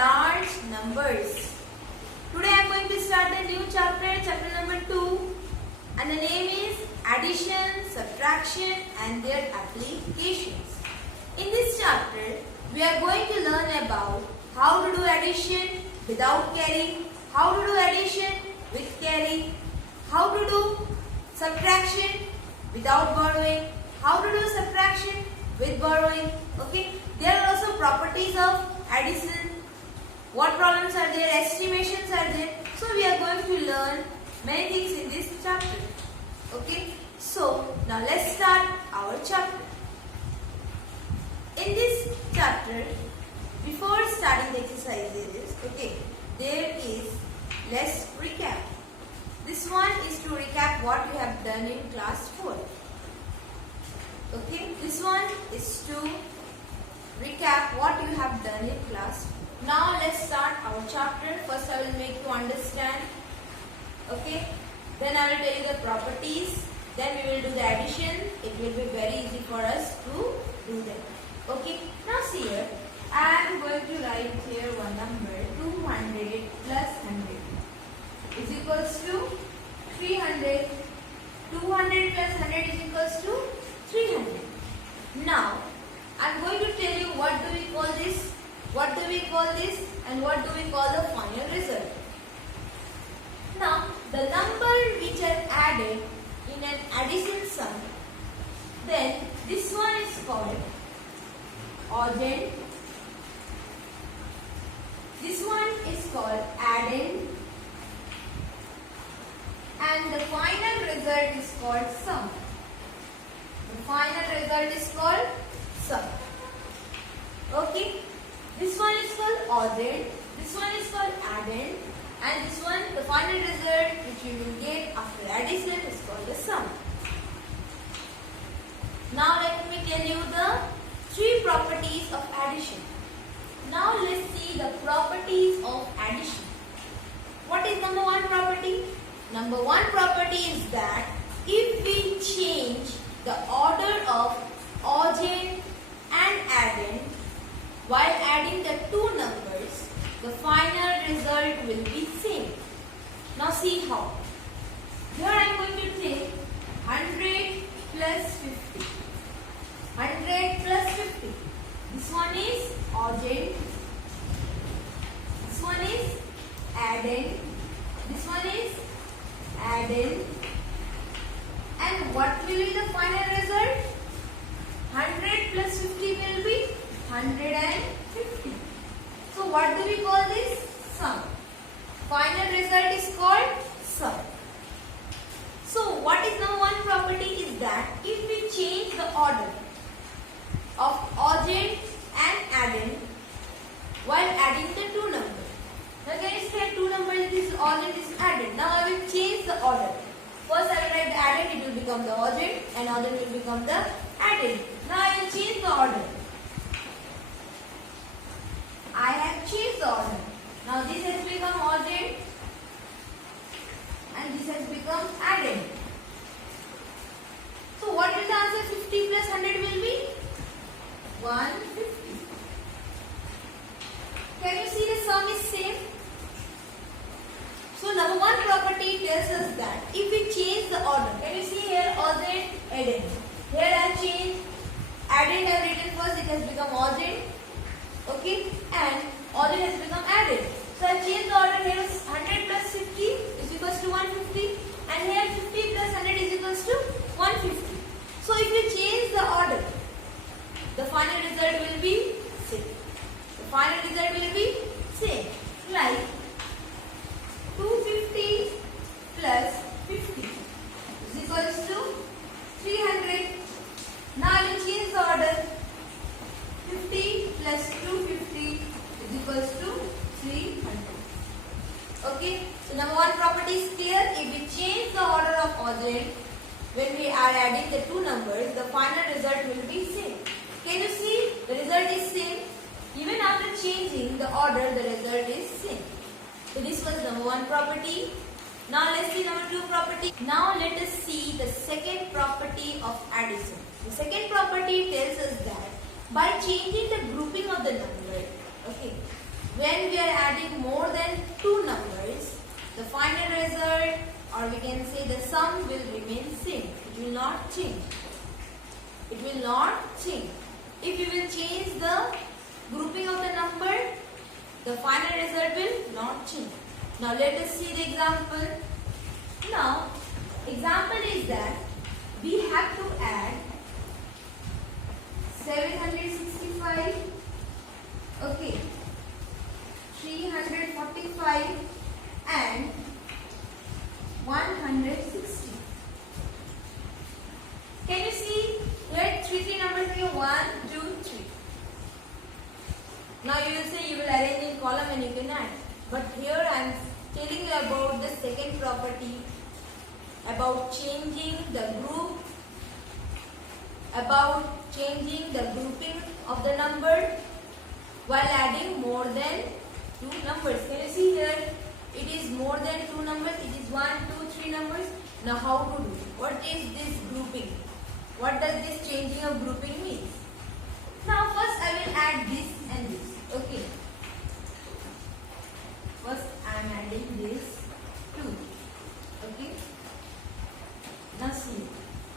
large numbers. Today I am going to start a new chapter, chapter number 2, and the name is Addition, Subtraction and their applications. In this chapter, we are going to learn about how to do addition without carry, how to do addition with carry, how to do subtraction without borrowing, how to do subtraction with borrowing. Okay, there are also properties of addition. What problems are there? Estimations are there. So we are going to learn many things in this chapter. Okay, so now let's start our chapter. In this chapter, before starting the exercises, okay, there is let's recap. This one is to recap what we have done in class 4. Okay, this one is to recap what you have done in class 4. Now let's start our chapter. First I will make you understand. Okay, then I will tell you the properties. Then we will do the addition. It will be very easy for us to do that. Okay, now see here. I am going to write here one number 200 plus 100 is equals to 300. 200 plus 100 is equals to 300. Now I am going to tell you what do we call this, what do we call this, and what do we call the final result. Now the number which are added in an addition sum, then this one is called oddend. This one is called addend, and the final result is called sum. The final result is called sum. Okay, this one is called oddend, this one is called addend, and this one, the final result which you will get after addition, is called the sum. Now let me tell you the 3 properties of addition. Now let's see the properties of addition. What is number 1 property? Number 1 property is that if we change the order of oddend and addend while adding the 2 numbers, the final result will be same. Now see how. Here I am going to take 100 plus 50. 100 plus 50. This one is oddend. This one is addend. This one is addend. And what will be the final result? 100 plus 50 will be 150. So what do we call this? Sum. Final result is called sum. So what is number 1 property is that if we change the order of oddend and addend while adding the 2 numbers. Now can you say 2 numbers, this is oddend, this is addend. Now I will change the order. First I will write the addend, it will become the oddend, and oddend will become the addend. Now I will change the order. I have changed the order. Now this has become oddend and this has become addend. So what will the answer 50 plus 100 will be? 150. Can you see the sum is same? So number 1 property tells us that if we change the order, can you see here oddend, addend. Here I have changed addend, I have written first, it has become oddend. Okay, and oddend has become addend. So I change the order. Here is 100 plus 50 is equals to 150, and here 50 plus 100 is equals to 150. So if you change the order, the final result will be same. The final result will be same. Like 250 plus 50 is equals to 300. Now I will change the order. 50 plus 250 is equals to 300. Okay, so number 1 property is clear. If we change the order of oddend when we are adding the 2 numbers, the final result will be same. Can you see the result is same? Even after changing the order, the result is same. So this was number 1 property. Now let's see number 2 property. Now let us see the second property of addition. The second property tells us that by changing the grouping of the number, okay, when we are adding more than two numbers, the final result, or we can say the sum, will remain same. It will not change. It will not change. If you will change the grouping of the number, the final result will not change. Now let us see the example. Now, example is that we have to add 765, okay, 345 and 160. Can you see here three numbers here? 1, 2, 3. Now you will say you will arrange in column and you can add. But here I am telling you about the second property, about changing the group, about changing the grouping of the number while adding more than two numbers. Can you see here? It is more than two numbers. It is 1, 2, 3 numbers. Now how to do? What is this grouping? What does this changing of grouping mean? Now first I will add this and this. Okay. First I am adding this 2. Okay. Now see.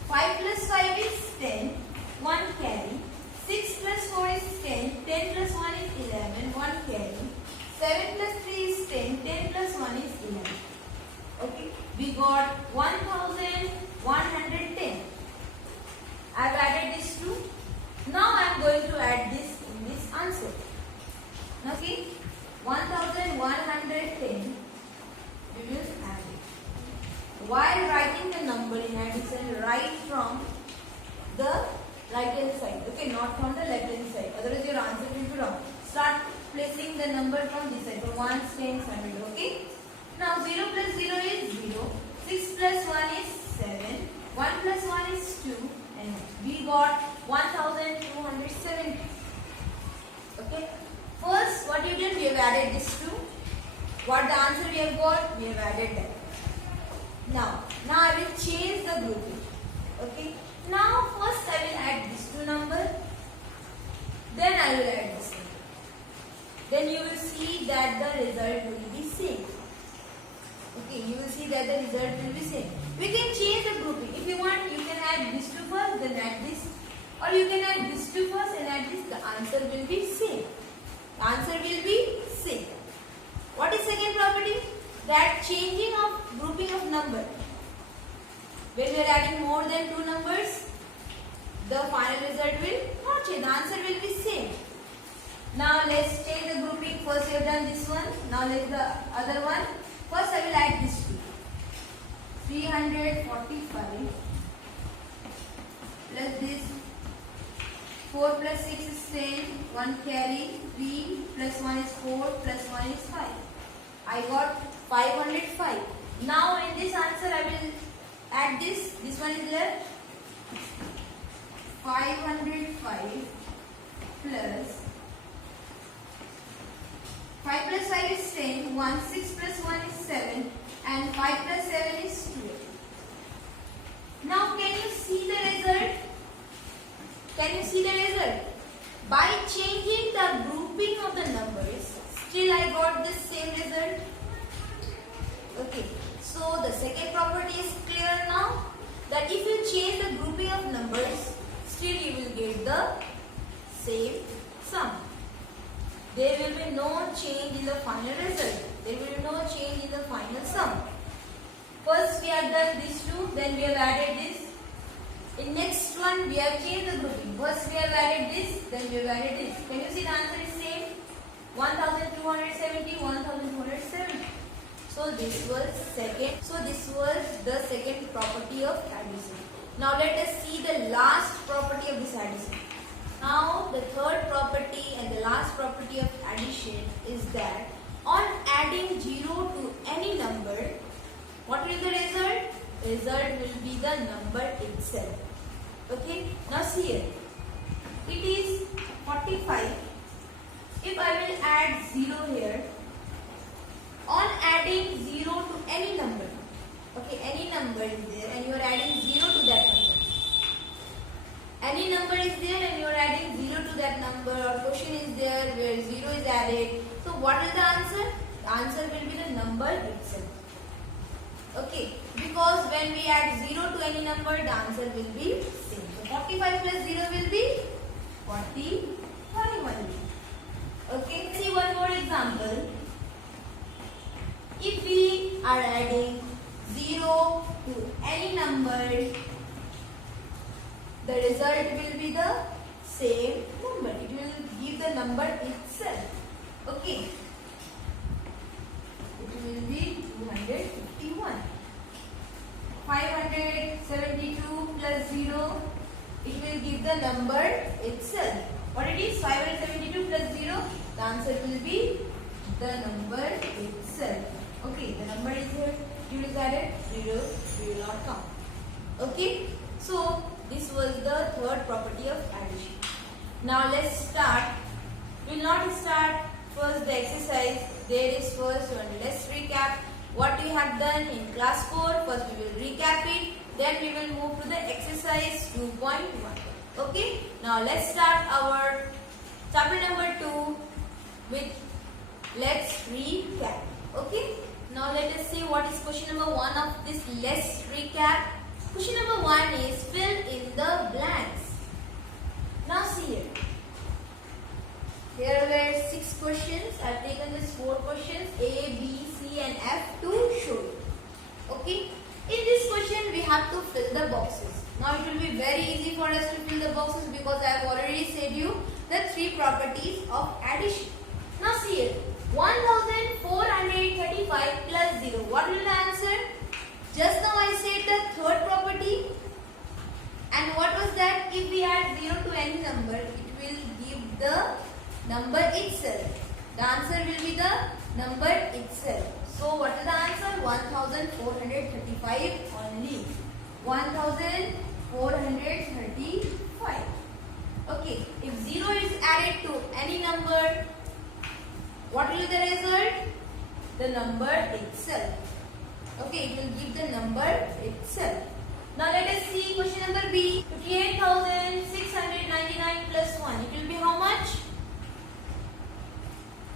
5 plus 5 is 10. 1 carry. 6 plus 4 is 10. 10 plus 1 is 11. 1 carry. 7 plus 3 is 10. 10 plus 1 is 11. Okay. We got 1110. I have added this 2. Now I am going to add this in this answer. Now see, 1110, we will add it. While writing the number in addition, write from the right hand side. Okay, not from the left hand side. Otherwise your answer will be wrong. Start placing the number from this side. For 1, 10, 100. Okay. Now 0 plus 0 is 0. 6 plus 1 is 7. 1 plus 1 is 2. And we got 1270. Okay. First, what you did, we have added this 2. What the answer we have got? We have added that. Now I will change the grouping. Okay. Now first I will add this 2 number. Then I will add this number. Then you will see that the result will be same. Okay, you will see that the result will be same. We can change the grouping. If you want, you can add this 2 first, then add this. Or you can add this 2 first and add this. The answer will be same. The answer will be same. What is second property? That changing of grouping of number. When we are adding more than 2 numbers, the final result will not change. The answer will be same. Now let's change the grouping. First we have done this one. Now let's the other one. First I will add this 2. 345 plus this 4 plus 6 is 10. 1 carry. 3 plus 1 is 4 plus 1 is 5. I got 505. Now in this answer I will add this. This one is left. 505 plus 5 plus 5 is 10. 1 6 plus 1 is 7. And 5 plus 7 is 12. Now can you see the result? Can you see the result? By changing the grouping of the numbers, still I got the same result. Okay. So the second property is clear now. That if you change the grouping of numbers, still you will get the same sum. There will be no change in the final result. There will be no change in the final sum. First we have done these 2, then we have added this. In next one we have changed the grouping. First we have added this, then we have added this. Can you see the answer is same? 1270, 1270. So this was the second property of addition. Now let us see the last property of this addition. Now the third property and the last property of addition is that on adding 0 to any number, what will be the result? Result will be the number itself. Okay. Now see here. It is 45. If I will add 0 here, on adding 0 to any number, okay, any number is there and you are adding 0 to that number. Any number is there and you are adding 0 to that number or question is there where 0 is added. So what is the answer? The answer will be the number itself. Okay, because when we add 0 to any number, the answer will be same. So 45 plus 0 will be 45 only. Okay, see one more example. If we are adding 0 to any number, the result will be the same number. It will give the number itself. Okay. It will be 251. 572 plus 0. It will give the number itself. What it is? 572 plus 0. The answer will be the number itself. Okay. The number is here. You will get it. 0. We will not count. Okay. So this was the third property of addition. Now let's start. We will not start first the exercise. There is first one. Let's recap what we have done in class 4. First we will recap it. Then we will move to the exercise 2.1. Okay. Now let's start our chapter number 2 with let's recap. Okay. Now let us see what is question number 1 of this let's recap. Question number 1 is fill in the blanks. Now see here. Here were 6 questions. I have taken these 4 questions A, B, C and F to show you. Okay. In this question we have to fill the boxes. Now it will be very easy for us to fill the boxes because I have already said you the 3 properties of addition. Now see here. 1435 plus 0. What will the answer? Just now I said the third property. And what was that? If we add 0 to any number, it will give the number itself. The answer will be the number itself. So what is the answer? 1435 only. 1435. Okay. If 0 is added to any number, what will be the result? The number itself. Okay, it will give the number itself. Now let us see question number B. 58,699 plus 1. It will be how much?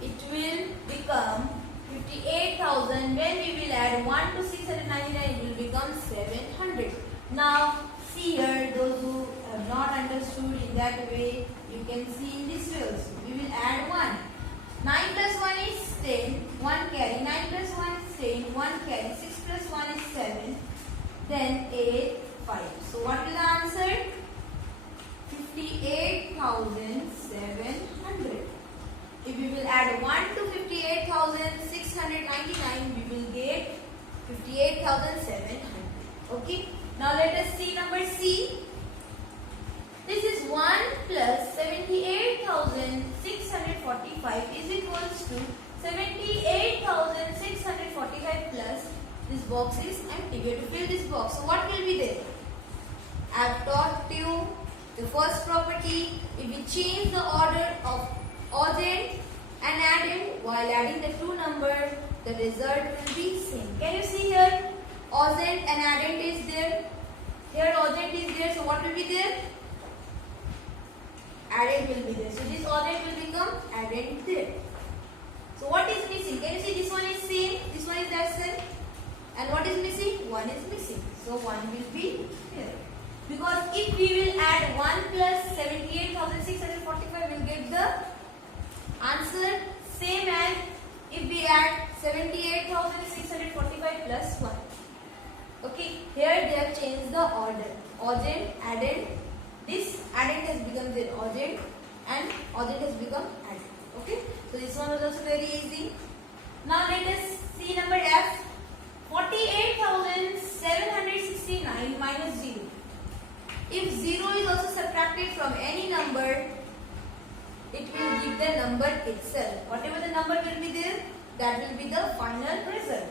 It will become 58,000. When we will add 1 to 699, it will become 700. Now see here, those who have not understood in that way, you can see in this way also. We will add 1. 9 plus 1 is 10. 1 carry. 9 plus 1 is 10. 1 carry. 6 plus 1 is 7. Then 8, 5. So what is the answer? 58,700. If we will add 1 to 58,699, we will get 58,700. Okay. Now let us see number C. This is 1 plus 78,645 is equals to 78,645 plus this box is empty. We have to fill this box. So what will be there? I have taught you the first property. If we change the order of oddend and addend while adding the two numbers, the result will be same. Can you see here? Oddend and addend is there. Here oddend is there. So what will be there? Addend will be there. So this oddend will become addend there. So what is missing? Can you see this one is same, this one is that same. And what is missing? 1 is missing. So 1 will be here. Because if we will add 1 plus 78,645, we will get the answer same as if we add 78,645 plus 1. Okay, here they have changed the order. Oddend, addend. This addend has become the oddend and oddend has become addend. Okay, so this one was also very easy. Now let us see number F. 48,769 minus 0. If 0 is also subtracted from any number, it will give the number itself. Whatever the number will be there, that will be the final result.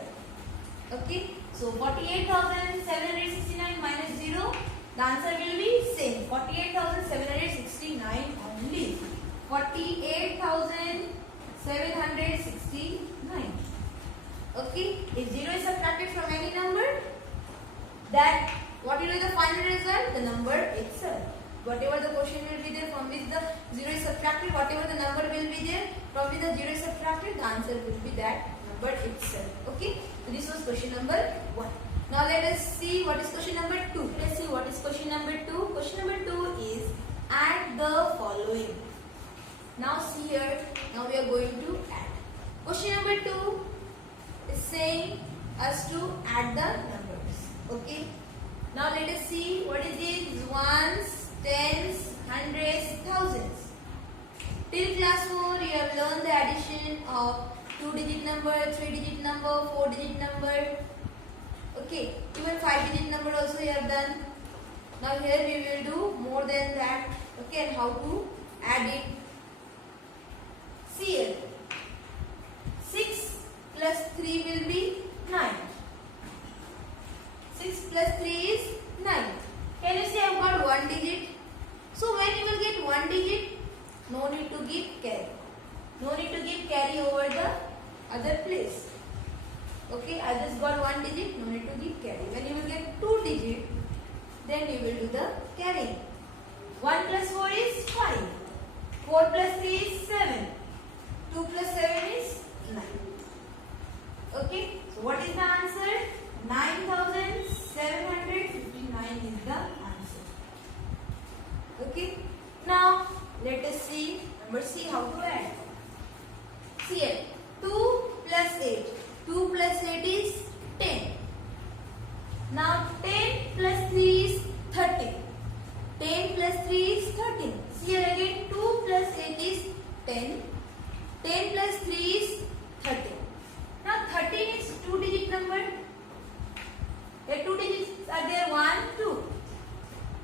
Okay, so 48,769 minus 0, the answer will be same. 48,769 only. 48,769. Okay, if 0 is subtracted from any number, that what will be the final result? The number itself. Whatever the question will be there from which the 0 is subtracted, whatever the number will be there, probably the 0 is subtracted, the answer will be that number itself. Okay, so this was question number 1. Now let us see what is question number 2. Let's see what is question number 2. Question number 2 is add the following. Now see here, now we are going to add. Question number 2 is saying us to add the numbers. Okay, now let us see what is it. Ones, tens, hundreds, thousands. Till class 4 you have learned the addition of 2-digit number, 3-digit number, 4-digit number. Okay, even 5-digit number also you have done. Now here we will do more than that. Okay, and how to add it. See here, 6 plus 3 will be 9. 6 plus 3 is 9. Can you see I have got 1 digit? So when you will get 1 digit, no need to give carry. No need to give carry over the other place. Okay, I just got 1 digit, no need to give carry. When you will get 2 digit, then you will do the carrying. 1 plus 4 is 5. 4 plus 3 is 7. 2 plus 7 is 9. Okay, so what is the answer? 9,759 is the answer. Okay, now let us see number C how to add. See here, 2 plus 8. 2 plus 8 is 10. Now 10 plus 3 is 13. 10 plus 3 is 13. See here again, 2 plus 8 is 10. 10 plus 3 is 13. Now 13 is 2-digit number. Here 2 digits are there, 1, 2.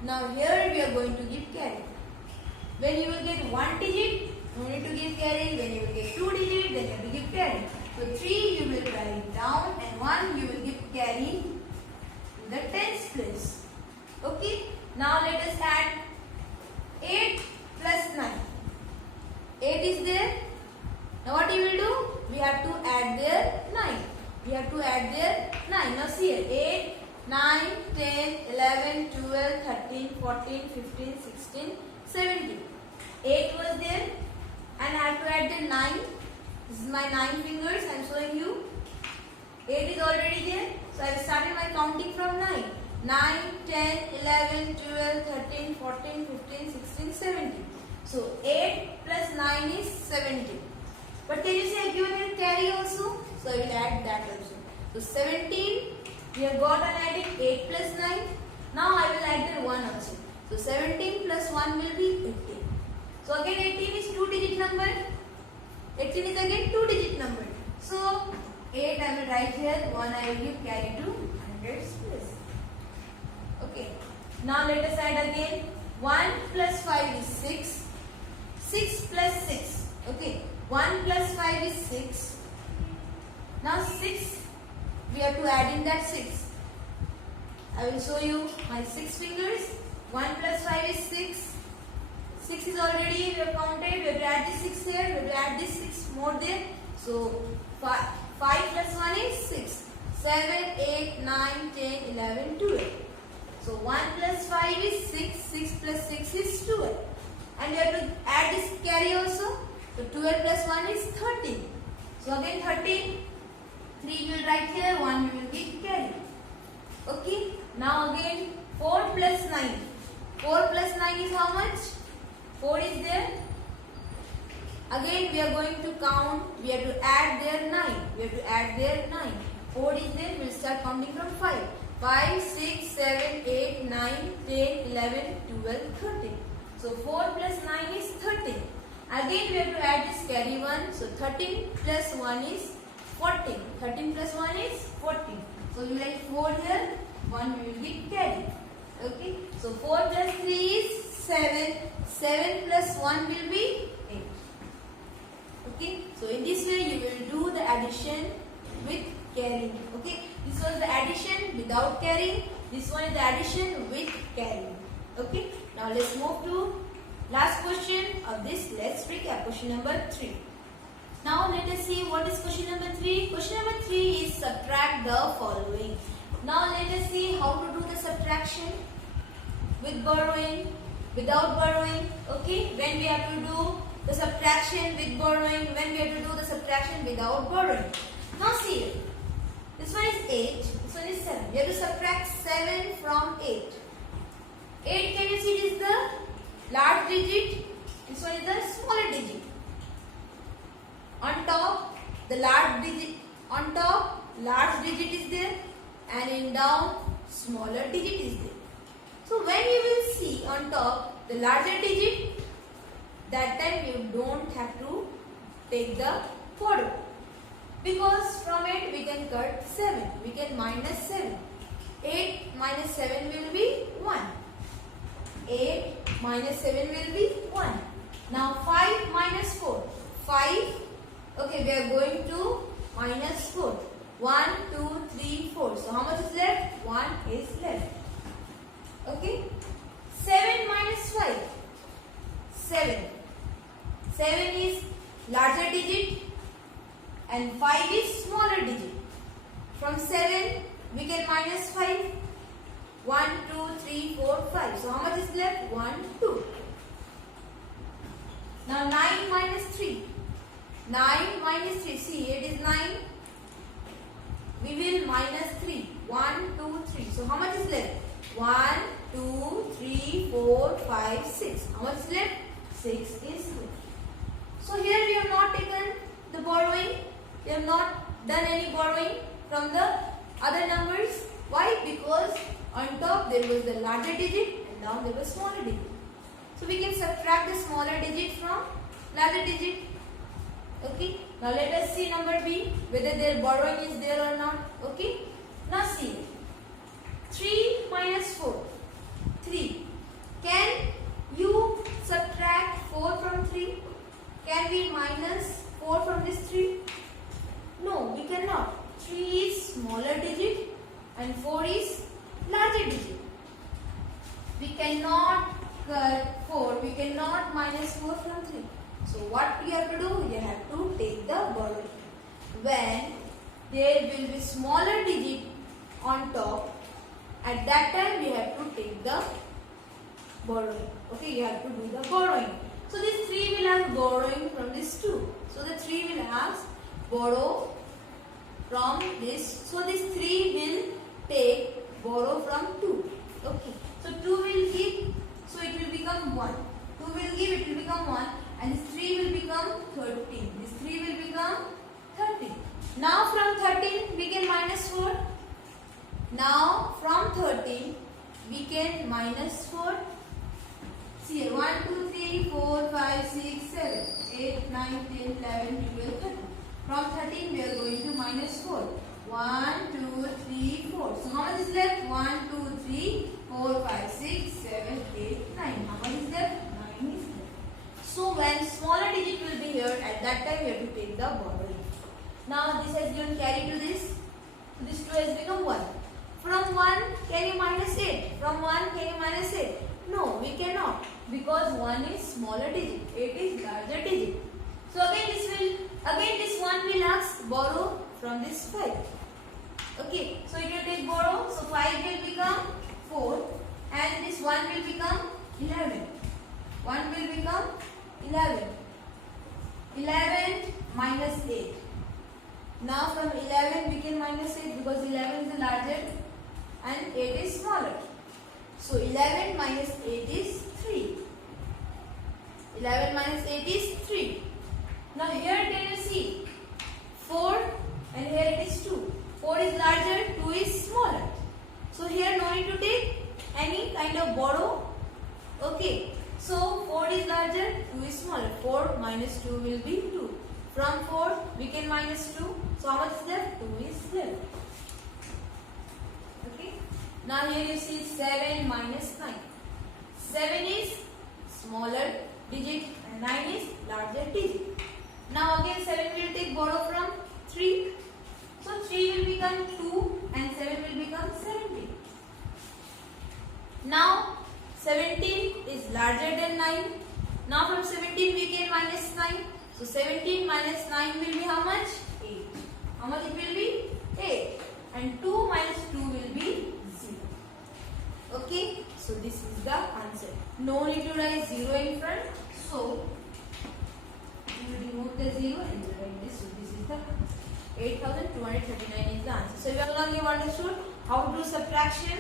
Now here we are going to give carry. When you will get 1 digit, no need to give carry. When you will get 2 digit, then you have to give carry. So 3 you will write down and 1 you will give carry in the tens place. Okay. Now let us add 8 plus 9. 8 is there. Now what you will do? We have to add there 9. We have to add there 9. Now see here, 8, 9, 10, 11, 12, 13, 14, 15, 16, 17. 8 was there and I have to add the 9. This is my 9 fingers I am showing you. 8 is already there. So I have started my counting from 9. 9, 10, 11, 12, 13, 14, 15, 16, 17. So 8 plus 9 is 17. But can you see I have given you carry also? So I will add that also. So 17, we have got an adding 8 plus 9. Now I will add the 1 also. So 17 plus 1 will be 18. So again 18 is 2-digit number. 18 is again 2-digit number. So 8 I will write here, 1 I will give carry to hundreds place. Okay. Now let us add again. 1 plus 5 is 6. 6 plus 6. Okay. 1 plus 5 is 6. Now 6, we have to add in that 6. I will show you my 6 fingers. 1 plus 5 is 6. 6 is already, we have counted. We have to add this 6 here. We have to add this 6 more there. So 5 plus 1 is 6. 7, 8, 9, 10, 11, 12. So 1 plus 5 is 6. 6 plus 6 is 12. And we have to add this carry also. So 12 plus 1 is 13. So again 13. 3 we will write here, 1 we will give carry. Okay. Now again 4 plus 9. 4 plus 9 is how much? 4 is there. Again we are going to count. We have to add there 9. We have to add there 9. 4 is there. We will start counting from 5. 5, 6, 7, 8, 9, 10, 11, 12, 13. So 4 plus 9 is 13. Again we have to add this carry 1. So 13 plus 1 is 14. 13 plus 1 is 14. So we write 4 here. 1 we will give carry. Okay. So 4 plus 3 is 7. 7 plus 1 will be 8. Okay. So in this way you will do the addition with carrying. Okay. This was the addition without carrying. This one is the addition with carrying. Okay. Now let's move to last question of this. Let's recap question number 3. Now let us see what is question number 3. Question number 3 is subtract the following. Now let us see how to do the subtraction with borrowing. without borrowing. Okay, when we have to do the subtraction with borrowing, when we have to do the subtraction without borrowing. Now see here. This one is 8, this one is 7. We have to subtract 7 from 8. 8, can you see it is the large digit? This one is the smaller digit. On top, the large digit, on top, large digit is there, and in down, smaller digit is there. So when you will see on top the larger digit, that time you don't have to take the borrow. Because from it we can cut 7. We can minus 7. 8 minus 7 will be 1. 8 minus 7 will be 1. Now 5 minus 4. 5. Okay, we are going to minus 4. 1, 2, 3, 4. So how much is left? 1 is left. Okay. 7 minus 5. 7. 7 is larger digit and 5 is smaller digit. From 7 we can minus 5. 1, 2, 3, 4, 5. So how much is left? 1, 2. Now 9 minus 3. 9 minus 3. See, it is 9. We will minus 3. 1, 2, 3. So how much is left? 1, 2, 3, 4, 5, 6. How much is left? 6 is left. So here we have not taken the borrowing. We have not done any borrowing from the other numbers. Why? Because on top there was the larger digit and down there was smaller digit. So we can subtract the smaller digit from larger digit. Okay. Now let us see number B, whether their borrowing is there or not. Okay. Now see. 3 minus 4. 3. Can you subtract 4 from 3? Can we minus 4 from this 3? No, we cannot. 3 is smaller digit and 4 is larger digit. We cannot cut 4. We cannot minus 4 from 3. So what we have to do? We have to take the borrowing. When there will be smaller digit on top, at that time we have to take the borrowing. Okay, you have to do the borrowing. So this 3 will have borrowing from this 2. So the 3 will have borrow from this. So this 3 will take borrow from 2. Okay. So 2 will give. So it will become 1. 2 will give. It will become 1. And this 3 will become 13. This 3 will become 13. Now from 13 we can minus 4. Now from 13 we can minus 4. See here, 1, 2, 3, 4, 5, 6, 7, 8, 9, 10, 11, 12, 13. From 13 we are going to minus 4. 1, 2, 3, 4. So how much is left? 1, 2, 3, 4, 5, 6, 7, 8, 9. How much is left? 9 is left. So when smaller digit will be here, at that time we have to take the borrowing. Now this has given carry to this. So this 2 has become 1. From 1 can you minus 8? From 1 can you minus 8? No, we cannot, because 1 is smaller digit, 8 is larger digit. So again this 1 will ask borrow from this 5. Okay, so it will take borrow. So 5 will become 4 and this 1 will become 11. 1 will become 11. 11 minus 8. Now from 11 we can minus 8 because 11 is the larger and 8 is smaller. So 11 minus 8 is 3. 11 minus 8 is 3. Now here can you see 4 and here it is 2. 4 is larger, 2 is smaller. So here no need to take any kind of borrow. Okay. So 4 is larger, 2 is smaller. 4 minus 2 will be 2. From 4 we can minus 2. So how much is left? 2 is left. Okay. Now here you see 7 minus 9. 7 is smaller digit and 9 is larger digit. Now again 7 will take borrow from 3. So 3 will become 2 and 7 will become 17. Now 17 is larger than 9. Now from 17 we can minus 9. So 17 minus 9 will be how much? 8. How much it will be? 8. And 2 minus 2 will be 0. Okay. So this is the answer. No need to write 0 in front. So you remove the 0 and you write this. So this is the 8239 is the answer. So you have understood how to do subtraction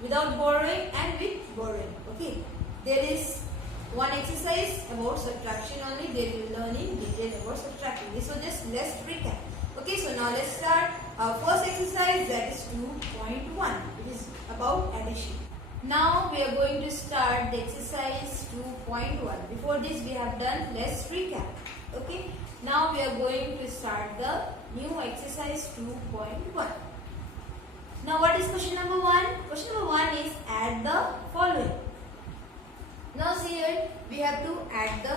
without borrowing and with borrowing. Okay. There is one exercise about subtraction only. There you will learn in detail about subtracting. This was just let's recap. Okay, so now let's start our first exercise, that is 2.1. It is about addition. Now we are going to start the exercise 2.1. Before this we have done let's recap. Okay, now we are going to start the new exercise 2.1. Now what is question number 1? Question number 1 is add the following. Now see here, we have to add the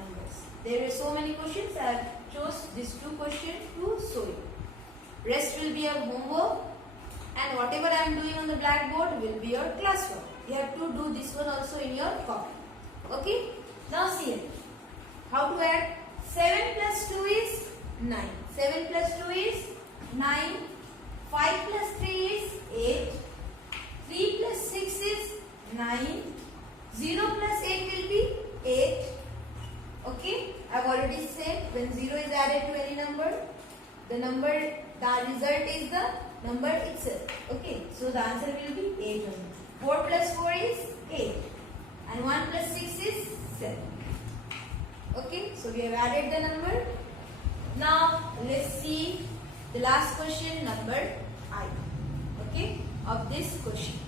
numbers. There are so many questions. I have chose these 2 questions to show you. Rest will be your homework, and whatever I am doing on the blackboard will be your classwork. You have to do this one also in your copy. Okay? Now see here. How to add? 7 plus 2 is 9. 7 plus 2 is 9. 5 plus 3 is 8. 3 plus 6 is 9. 0 plus 8 will be 8. Okay, I have already said when 0 is added to any number, the result is the number itself. Okay, so the answer will be 8 only. 4 plus 4 is 8. And 1 plus 6 is 7. Okay, so we have added the number. Now let's see the last question, number I. Okay, of this question.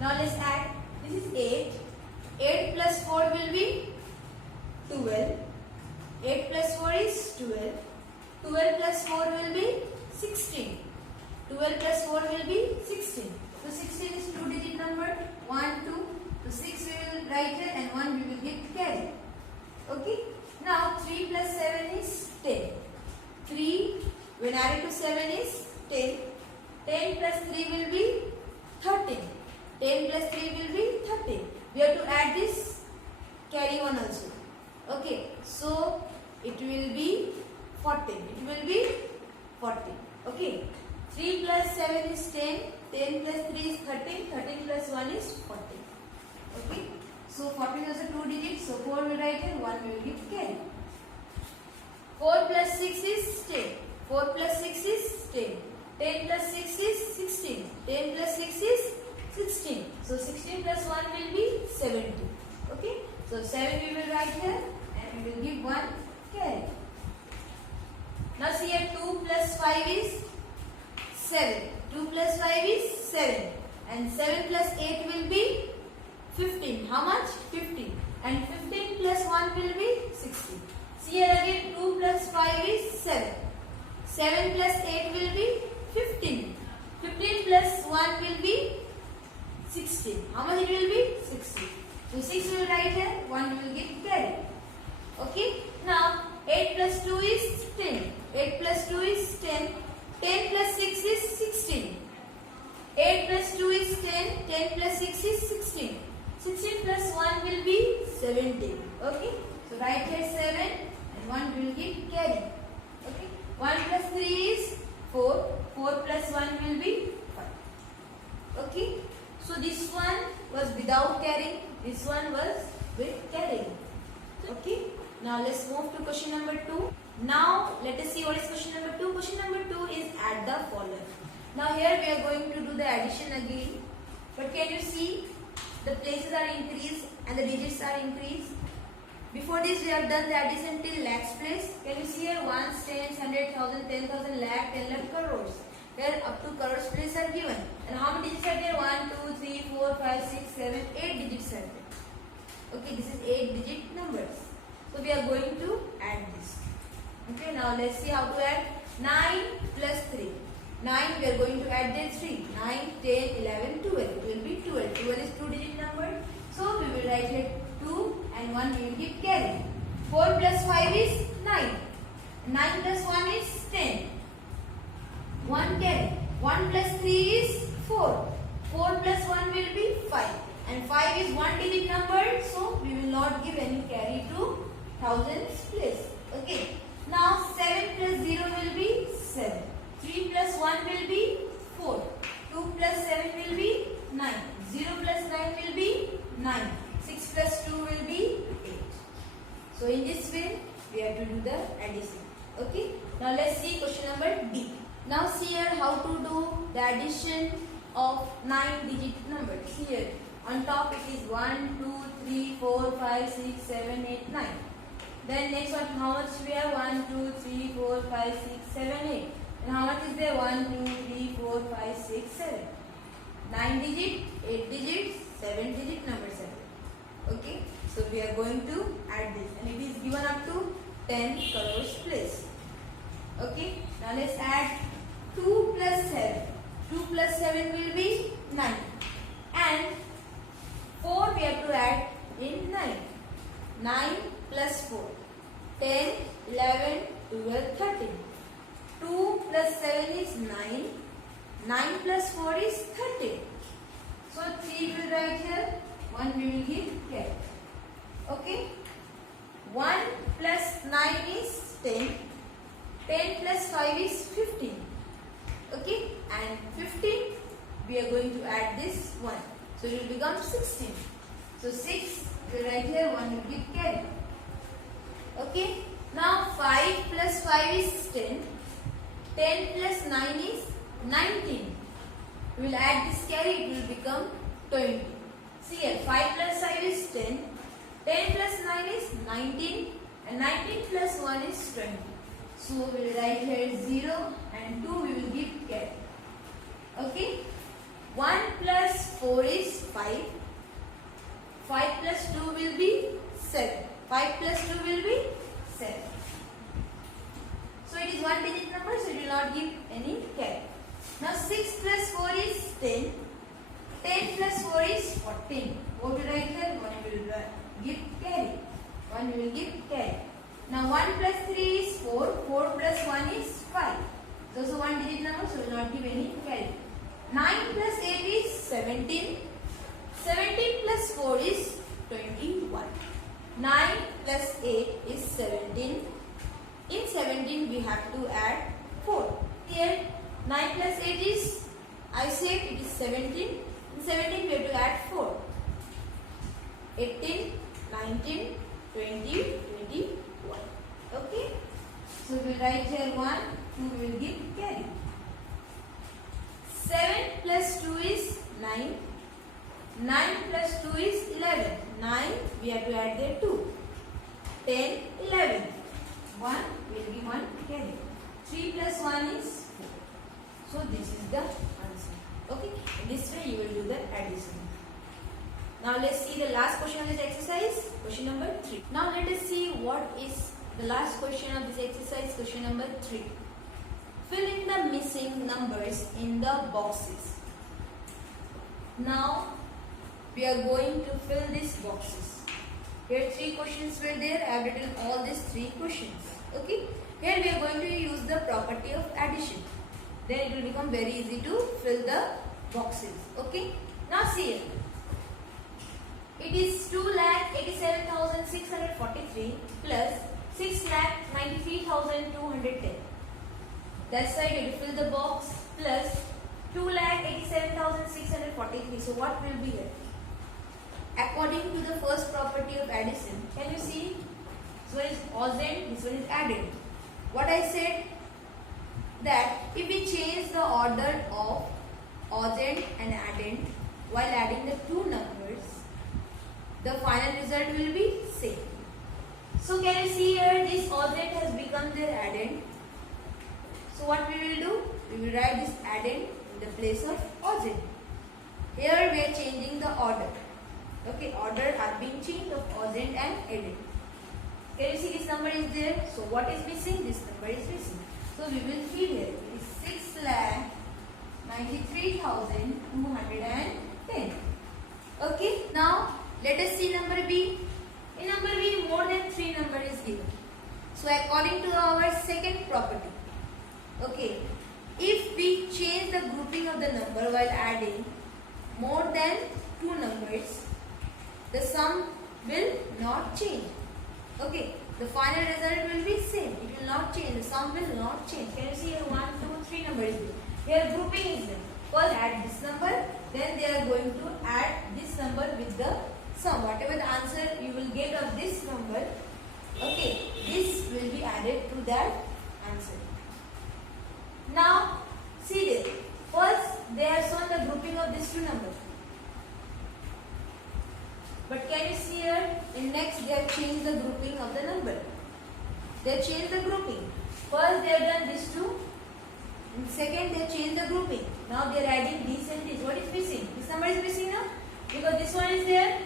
Now let's add. This is 8. 8 plus 4 will be 12. 8 plus 4 is 12. 12 plus 4 will be 16. 12 plus 4 will be 16. So 16 is 2-digit number. 1, 2. So 6 we will write it and 1 we will get carry. Okay. Now 3 plus 7 is 10. 3 when added to 7 is 10. 10 plus 3 will be 13. 10 plus 3 will be 13. We have to add this carry one also. Okay, so it will be 14. It will be 14. Okay, 3 plus 7 is 10. 10 plus 3 is 13. 13 plus 1 is 14. Okay, so 14 is a 2 digit. So 4 will write here, 1 will give carry. 4 plus 6 is 10. 4 plus 6 is 10. 10 plus 6 is 16. 10 plus 6 is 16. So 16 plus 1 will be 17. Okay. So 7 we will write here and we will give 1 carry. Now see here 2 plus 5 is 7. 2 plus 5 is 7. And 7 plus 8 will be 15. How much? 15. And 15 plus 1 will be 16. See here again 2 plus 5 is 7. 7 plus 8 will be 15. 15 plus 1 will be 16. How much it will be? 16. So 6 we will write here, 1 we will get carry. Okay. Now 8 plus 2 is 10. 8 plus 2 is 10. 10 plus 6 is 16. 8 plus 2 is 10. 10 plus 6 is 16. 16 plus 1 will be 17. Okay. So write here 7 and 1 will get carry. Okay. 1 plus 3 is 4. 4 plus 1 will be 5. Okay. So this one was without carrying. This one was with carrying. Okay. Now let's move to question number 2. Now let us see what is question number 2. Question number 2 is add the following. Now here we are going to do the addition again. But can you see the places are increased and the digits are increased. Before this we have done the addition till lakhs place. Can you see here 1, 10, 100, 1000, 10,000, lakh, 10 lakh, crores. Here up to crores place are given. And how many digits are there? 1, 2, 3, 4, 5, 6, 7, 8 digits are there. Okay, this is 8 digit numbers. So we are going to add this. Okay, now let's see how to add. 9 plus 3. 9 we are going to add the 3. 9, 10, 11, 12. It will be 12. 12 is 2 digit number. So we will write here 2 and 1 we will give carry. 4 plus 5 is 9. 9 plus 1 is 10. 1 carry. 1 plus 3 is 4. 4 plus 1 will be 5. And 5 is 1 digit number. So we will not give any carry to thousands place. Okay. Now 7 plus 0 will be 7. 3 plus 1 will be 4. 2 plus 7 will be 9. 0 plus 9 will be this way we have to do the addition. Okay. Now let's see question number D. Now see here how to do the addition of 9-digit numbers. Here on top it is 1, 2, 3, 4, 5, 6, 7, 8, 9. Then next one, how much we have? 1, 2, 3, 4, 5, 6, 7, 8. And how much is there? 1, 2, 3, 4, 5, 6, 7. 9-digit, 8-digit, 7-digit numbers are there. Okay. So we are going to add this, and it is given up to 10 crores place. Okay. Now let's add 2 plus 7. 2 plus 7 will be 9. And 4 we have to add in 9. 9 plus 4. 10, 11, 12, 13. 2 plus 7 is 9. 9 plus 4 is 13. So 3 will write here. 1 we will give carry. Okay. 1 plus 9 is 10. 10 plus 5 is 15. Okay. And 15 we are going to add this 1. So it will become 16. So 6 we will write here. 1 will give carry. Okay. Now 5 plus 5 is 10. 10 plus 9 is 19. We will add this carry. It will become 20. See here, 5 plus 5 is 10. 10 plus 9 is 19. And 19 plus 1 is 20. So we will write here 0 and 2 we will give carry. Okay. 1 plus 4 is 5. 5 plus 2 will be 7. 5 plus 2 will be 7. So it is 1-digit number, so it will not give any carry. Now 6 plus 4 is 10. 10 plus 4 is 14. What will write here? 1 will give carry. 1 will give carry. Now 1 plus 3 is 4. 4 plus 1 is 5. So 1-digit number, so will not give any carry. 9 plus 8 is 17. 17 plus 4 is 21. 9 plus 8 is 17. In 17 we have to add 4. Here 9 plus 8 is, I said it is 17. In 17 we have to add 4. 18, 19, 20, 21. Okay. So we will write here 1, 2 we will give carry. 7 plus 2 is 9. 9 plus 2 is 11. 9 we have to add there 2. 10, 11. 1 will be 1 carry. 3 plus 1 is 4. So this is the answer. Okay. In this way you will do the addition. Now let's see the last question of this exercise. Question number 3. Now let us see what is the last question of this exercise. Question number 3. Fill in the missing numbers in the boxes. Now we are going to fill these boxes. Here 3 questions were there. I have written all these 3 questions. Okay. Here we are going to use the property of addition. Then it will become very easy to fill the boxes. Okay. Now see here. It is 2,87,643 plus 6,93,210. That side you will fill the box plus 2,87,643. So what will be here? According to the first property of addition, can you see? This one is ausent, this one is added. What I said, that if we change the order of ausent and addend while adding the 2 numbers, the final result will be same. So can you see here, this ausent has become their addend. So what we will do? We will write this addend in the place of ausent. Here we are changing the order. Okay, order are being changed of ausent and addend. Can you see this number is there? So what is missing? This number is missing. So we will fill here. It is 6,93,210. Okay. Now let us see number B. In number B, more than 3 number is given. So according to our second property, okay, if we change the grouping of the number while adding more than 2 numbers, the sum will not change. Okay, the final result will be same. It will not change. The sum will not change. Can you see here 1, 2, 3 numbers is there. Here grouping is there. First add this number, then they are going to add this number with the sum. Whatever the answer you will get of this number, Okay, this will be added to that answer. Now, see this. First, they have shown the grouping of these two numbers. But can you see here? In next, they have changed the grouping of the number. They have changed the grouping. First, they have done these two. In second, they have changed the grouping. Now, they are adding this and this. What is missing? This number is missing now. Because this one is there.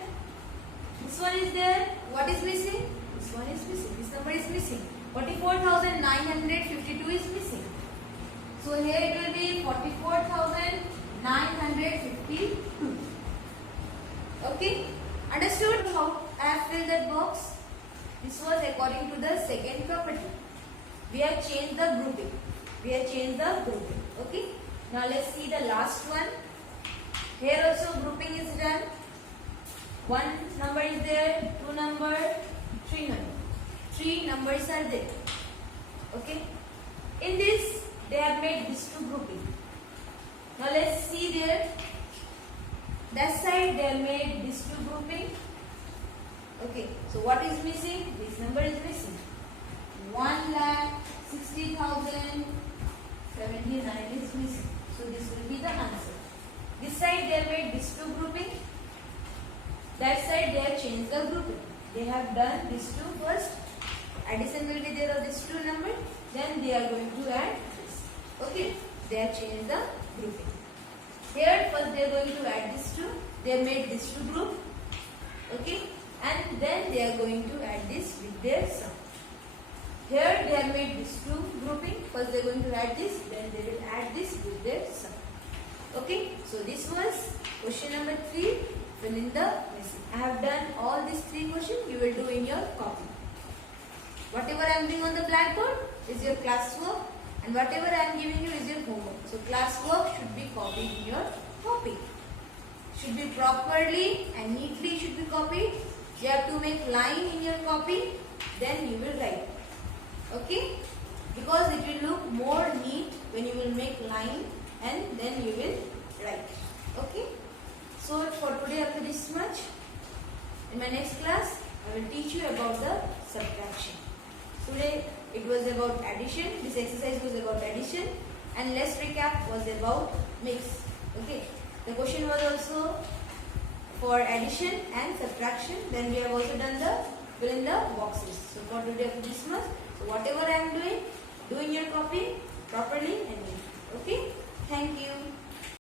This one is there. What is missing? This one is missing. This number is missing. 44,952 is missing. So here it will be 44,952. Okay? Understood how I have filled that box? This was according to the second property. We have changed the grouping. Okay? Now let's see the last one. Here also grouping is done. One number is there, two number, three number. Three numbers are there. Okay? In this, they have made these two grouping. Now let's see there. That side they have made these two grouping. Okay, so what is missing? This number is missing. 1,60,079 is missing. So this will be the answer. This side they have made these two grouping. That side they have changed the grouping. They have done these two first. Addition will be there of these two numbers. Then they are going to add this. Okay, they have changed the grouping. Here first they are going to add these two. They have made these two group. Okay, and then they are going to add this with their sum. Here they have made these two grouping. First they are going to add this. Then they will add this with their sum. Okay, so this was question number 3. Fill in the missing. I have done all these 3 questions. You will do in your copy. Whatever I am doing on the blackboard is your classwork, and whatever I am giving you is your homework. So classwork should be copied in your copy. Should be properly and neatly should be copied. You have to make line in your copy. Then you will write. Okay? Because it will look more neat when you will make line and then you will write. Okay? So for today up to this much. In my next class, I will teach you about the subtraction. Today it was about addition. This exercise was about addition, and let's recap was about mix. Okay. The question was also for addition and subtraction. Then we have also done the fill in the boxes. So for today up to this much. So whatever I am doing, do in your copy properly and neatly. Okay. Thank you.